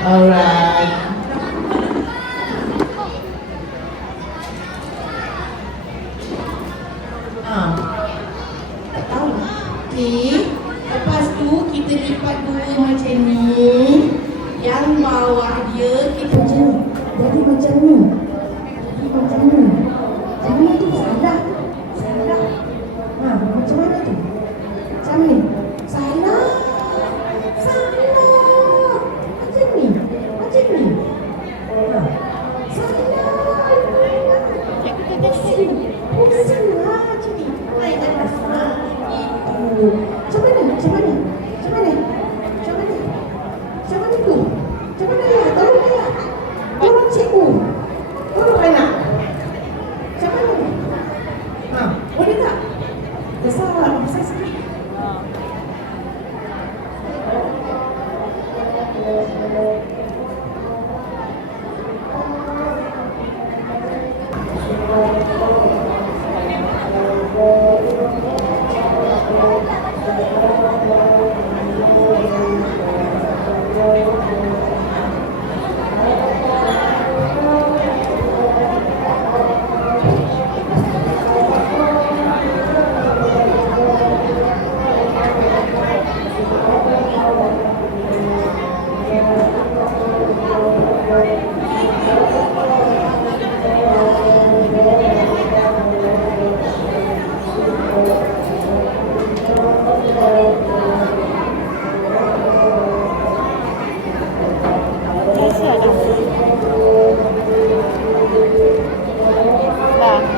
Alright. Tak tahu. Okay. Lepas tu kita lipat dua macam ni. Yang bawah dia kita macam ni. Jadi macam ni. Jadi macam ni. Jadi tu salah. Salah. Macam mana tu? Macam ni. Salah. Salah. Macam ni. Macam ni. Salah. Kita sini. Kita sini. Macam ni. Naik atas. Itu. Macam mana? Macam mana? Macam mana? Macam mana? Macam mana tu? Macam mana ya? Tolong ya. Tolong cikgu. Tolong anak. Macam mana? Boleh tak? Besar sikit.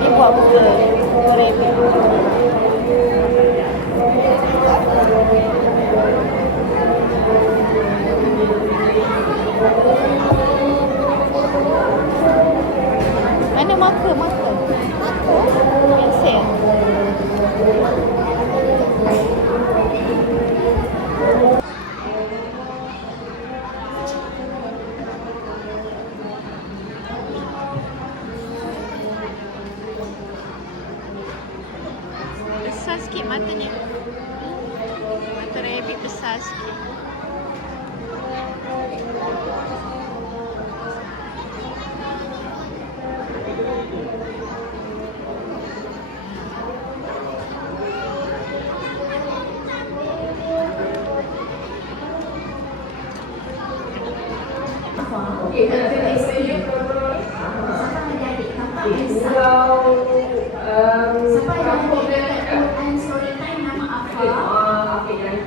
Dia buat muka mana marker? Pensel. Besar sikit matanya. Mata rabbit besar sikit. Okey, kalau saya nak saya siapa menjadi nampak besar. Siapa yang ada Quran story time nama apa?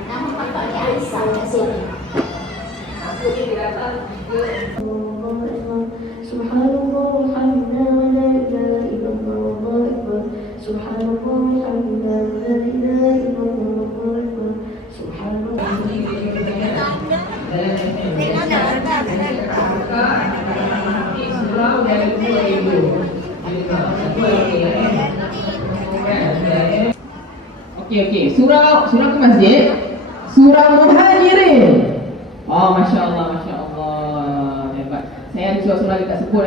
Nama bapak dia Aisyah kat sini. Aku ni dia datang tiga. Subhanallah walhamdulillah wa la ilaha illallah wallahu akbar. Subhanallah walhamdulillah wa la ilaha illallah wallahu akbar. Subhanallah. Surau dari 2,000. Okey. Surau ke masjid? Surau Muhajirin. Oh, Masya Allah. Hebat. Saya ada surah-surah dia tak sebut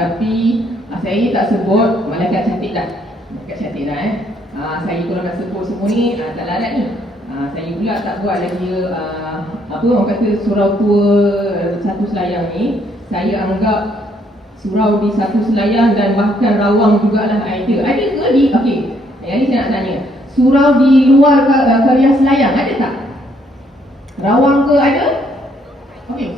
tapi saya tak sebut. Malaikat cantik dah. Saya kalau nak sebut semua ni tak larat ni. Saya pula tak buat lagi orang kata surau tua satu selayang ni. Saya anggap surau di satu selayang dan bahkan rawang jugalah ada ke di okey. Yang ni saya nak tanya. Surau di luar Karya Selayang ada tak? Rawang ke ada? Okey.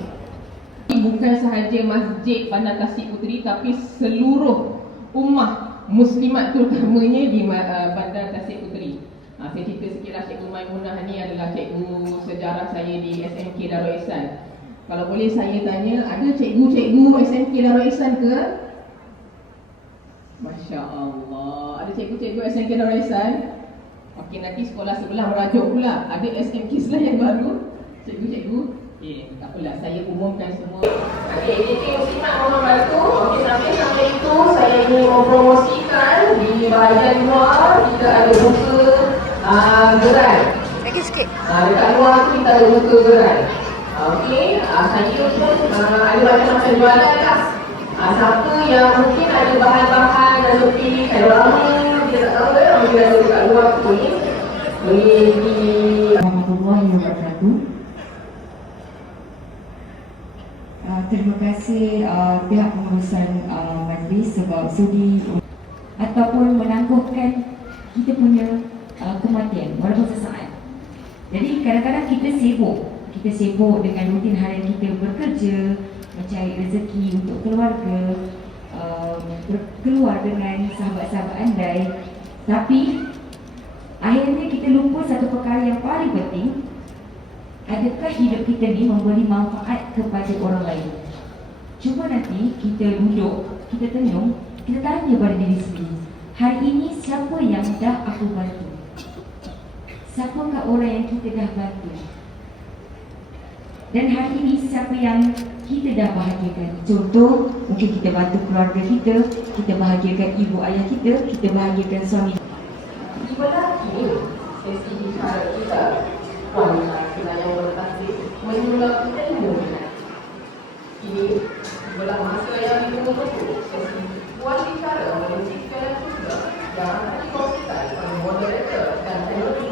Bukan sahaja Masjid Bandar Tasik Puteri tapi seluruh ummah muslimat terutamanya di Bandar Tasik Puteri. Saya cerita sikitlah, Cikgu Maimunah ni adalah cikgu sejarah saya di SMK Darul Ihsan. Kalau boleh saya tanya, ada cikgu-cikgu SMK Darul Ihsan ke? Masya Allah, ada cikgu-cikgu SMK Darul Ihsan? Okey, nanti sekolah sebelah merajuk pula. Ada SMK Selayang baru? Cikgu-cikgu? Tak apalah, saya umumkan semua. Aktiviti muslimat mohon bantu. Okey, sampai itu saya ingin mempromosikan di bahagian luar kita ada buka gerai. Lagi sikit. Dekat luar tu kita ada buka gerai. Okey, saya pun ada macam-macam jualan lah. Siapa yang mungkin ada bahan-bahan resepi kalau lama dia tak tahu kan, mungkin ada dekat luar ni boleh di Warahmatullahi wabarakatuh. Terima kasih pihak pengurusan majlis sebab sudi ataupun menangguhkan kita punya kematian walaupun sesaat. Jadi kadang-kadang kita sibuk dengan rutin harian kita bekerja, mencari rezeki untuk keluarga, keluar dengan sahabat-sahabat andai, tapi akhirnya kita lupa satu perkara yang paling penting. Adakah hidup kita ni memberi manfaat kepada orang lain? Cuba nanti kita duduk, kita tenung, kita tanya pada diri sendiri, hari ini siapa yang dah aku bantu? Siapakah orang yang kita dah bantu? Dan hari ini siapa yang kita dah bahagiakan? Contoh, mungkin kita bantu keluarga kita bahagiakan ibu ayah kita bahagiakan suami. Ibadati sesi bicara kita wanita kita yang bertasbih menyulam kita ilmu. Ini adalah masa yang ditunggu sesi buat bicara menciptakan juga yang akan dikongsikan oleh moderator dan teknologi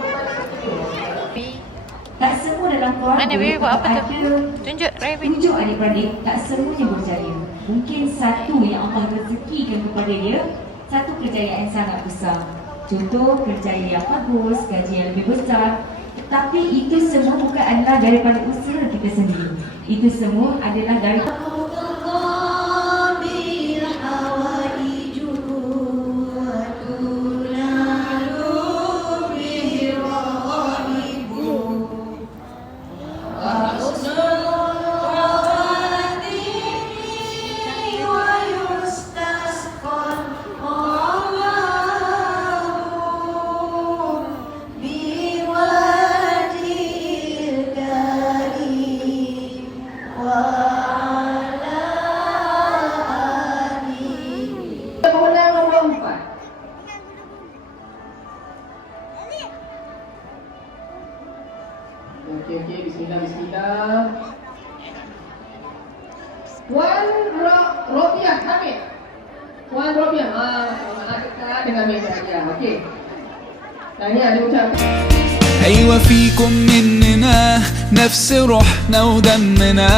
Tak semua dalam keluarga Mana baby buat apa tu? ada Tunjuk Raven. 7 adik-beradik, tak semuanya berjaya. Mungkin satu yang Allah rezekikan kepada dia, satu kejayaan sangat besar. Contoh kerjaya yang bagus, gaji yang lebih besar. Tetapi itu semua bukan adalah daripada usaha kita sendiri. Itu semua adalah dari Okey, bismillah. Puan Robiah, Hamid. Puan Robiah, nak dekat dengan meja dia. Okey. Tanya dia ucap. أيوة فيكم مننا نفس روحنا ودمنا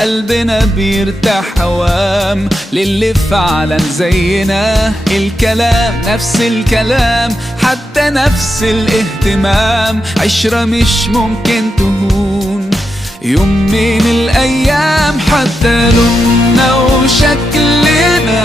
قلبنا بيرتاح هوام للي فعلا زينا الكلام نفس الكلام حتى نفس الاهتمام عشرة مش ممكن تهون يوم من الأيام حتى لوننا وشكلنا